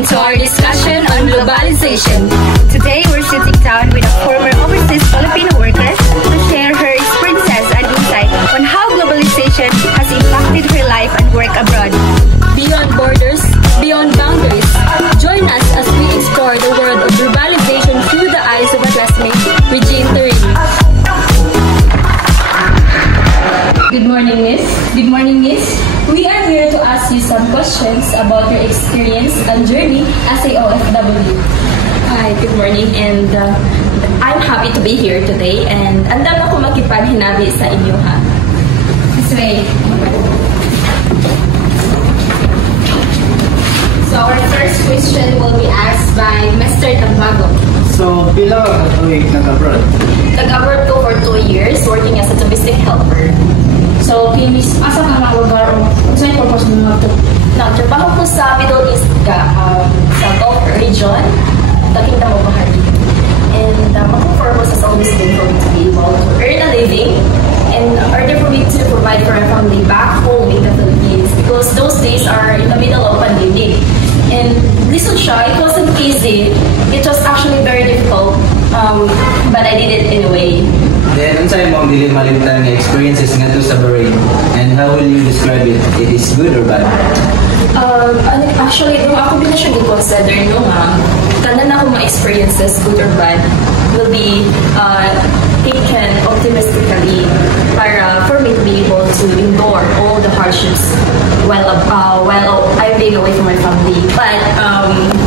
welcome to our discussion on globalization. Today, we're sitting down with a former overseas Filipino worker to share her experiences and insight on how globalization has impacted her life and work abroad. Beyond borders, beyond boundaries, join us as we explore the world of globalization through the eyes of a classmate, Regine Torrini. Good morning, Miss. Good morning, Miss. We are here to ask you some questions about your experience and journey as a OFW. Hi, good morning, and I'm happy to be here today, and andam ako makipag-hinabi sa inyo, ha? This way. So our first question will be asked by Mr. Tambago. So, pila ka nag-abroad? Nag-abroad ko for 2 years, working as a domestic helper. So, kinis, asa ka nga lugar o saan yung purpose mo nga ito? Nagtrabaho ko sa Middle East sa Gulf region, the Kingdom of Bahrain. And my purpose has always been for me to be able to earn a living in order for me to provide for my family back home in the Philippines, because those days are in the middle of pandemic. And listen siya, it wasn't easy. It was actually very difficult, but I did it anyway. Then, ano sa'yo mo ang malimtan ng experiences nga to sa Bahrain? And how will you describe it? It is good or bad? Actually, nung ako din na siya consider no nga, tanan ako mga experiences, good or bad, will be taken optimistically para for me to be able to endure all the hardships while I'm being away from my family. But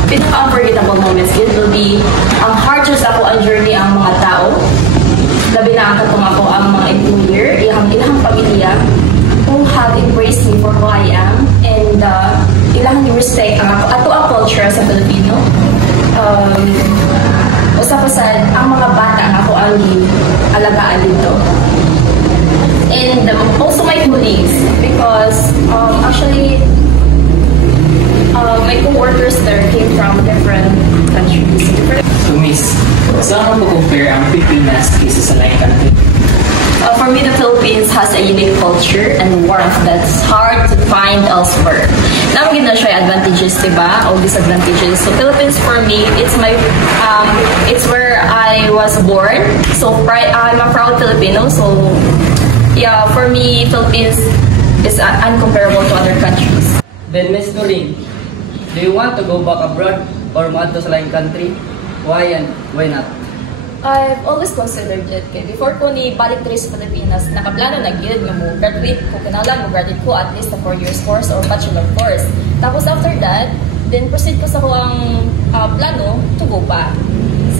pinaka-unforgettable moments, it will be ang hardest ako ang journey ang mga tao. Labi na ang katong ako ang mga employer, ilang pamilya who have embraced me for who I am, and ilang respect ang ako ato ang culture sa Filipino. Usap-usad ang mga bata ang ako ang alagaan dito. And also my colleagues, because actually my co-workers there came from different countries. So Miss, saan mo compare ang Pilipinas kaysa sa lain country? For me, the Philippines has a unique culture and warmth that's hard to find elsewhere. Namagin na siya advantages, diba? O disadvantages. So Philippines for me, it's where I was born. So I'm a proud Filipino. So yeah, for me, Philippines is uncomparable to other countries. Then Miss Doreen, do you want to go back abroad or madto sa lain country? Why and why not? I've always considered it. Before ko ni balik diri sa Pilipinas, nakaplano na gyud nga mo graduate ko, kinahanglan mo graduate ko at least a 4 years course or bachelor course. Tapos after that, then proceed ko sa kuang plano to go back.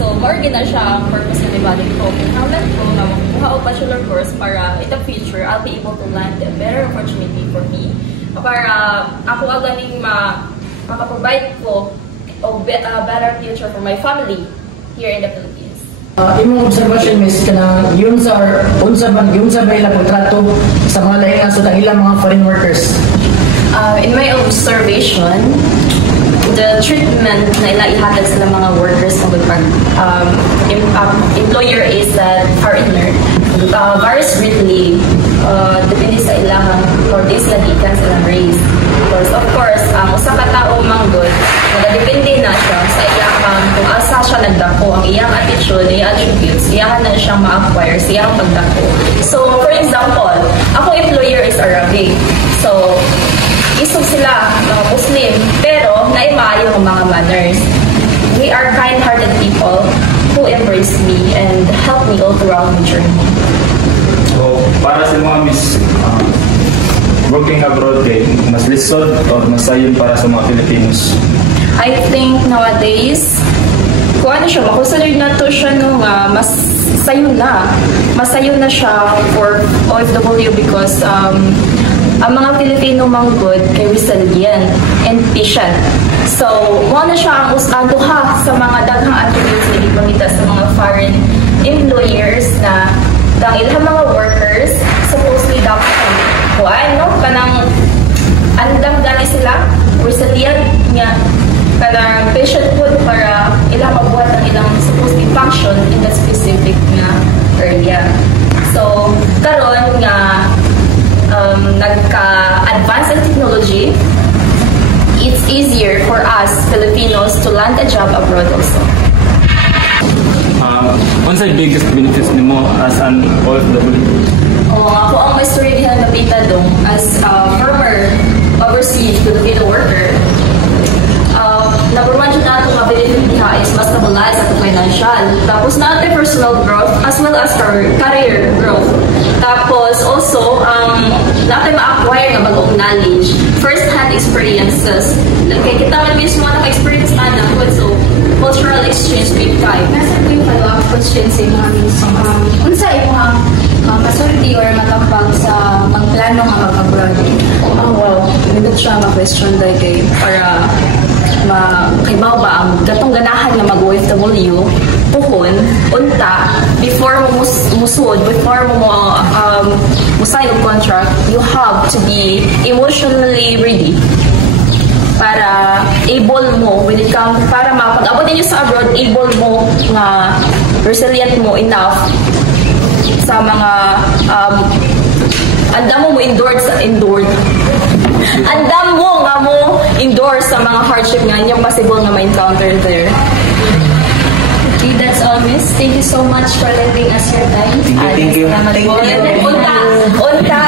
So more gina siya ang purpose ni balik ko. Kinahanglan ko nga makuha og bachelor course para in the future I'll be able to land a better opportunity for me. Para ako aganing makaprovide ko og better future for my family here in the Philippines. Imong observation, Miss, kanang yun sa ba ilang pagtrato sa mga laing nga sa ilang mga foreign workers? In my observation, the treatment na ihatag sa mga workers ng employer is that foreigner varies greatly depende sa ilang or days na gikan sa ilang race. Because of course, usa ka taong manggod, depende na siya sa iyang kung asa siya nagdako, ang iyang attitude, iyang attributes, iyahan na siyang ma-acquire sa iyang pagdako. So, for example, ako employer is Arabic. So, isog sila, mga Muslim, pero naimaayo ang mga manners. We are kind-hearted people who embrace me and help me all throughout my journey. So, para sa mga Miss, working abroad din, mas lisod o mas sayon para sa mga Filipinos? I think nowadays, kung ano siya, makonsider na to siya mas sayon na. Mas sayon na siya for OFW because ang mga Filipino manggod kay resilient and patient. So, mo na siya ang duha sa mga daghang attributes na ipamita sa mga foreign employers na ang ilang mga workers supposedly dapat kanang andam gani sila resilient nga kanang patient food para ilang mabuhat ang ilang supposedly function in the specific nga area. So karon nga nagka-advance ang technology, it's easier for us as Filipinos to land a job abroad also. Unsa yung biggest benefits nimo as an OFW? Ako ang may story dihan napita dong as a former overseas Filipino worker. Number one dyan natin mga benefit niya is mas stabilize at financial. Tapos natin personal growth as well as career growth. Tapos also, natin ma-acquire na bagong knowledge. First-hand experiences. Kaya kita man mismo naka-experience na so cultural exchange big time. Nasa ko yung follow-up question sa inyo unsa imong masulti or matampag sa magplano nga mag-abroad? Wow, nindot siya ma-question dahil kay para makaibaw ba ang gatong ganahan na mag-OFW puhon, unta, before mo musud, before mo sign of contract, you have to be emotionally ready para able mo when it comes, para mapag-abot ninyo sa abroad, able mo nga resilient mo enough sa mga andam mo endure sa mga hardship nga inyong possible na ma-encounter there. Okay, that's all, Miss. Thank you so much for lending us your time. Thank you. Thank you. Unta,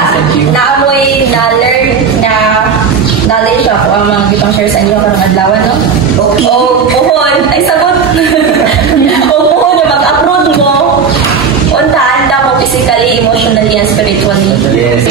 naamoy na-learn na knowledge ako ang mga gitong share sa inyo karong adlaw, no? Okay. O puhon, ay sagot. O puhon na mag-upload mo. Unta, anda mo physically, emotionally, and spiritually. Yes.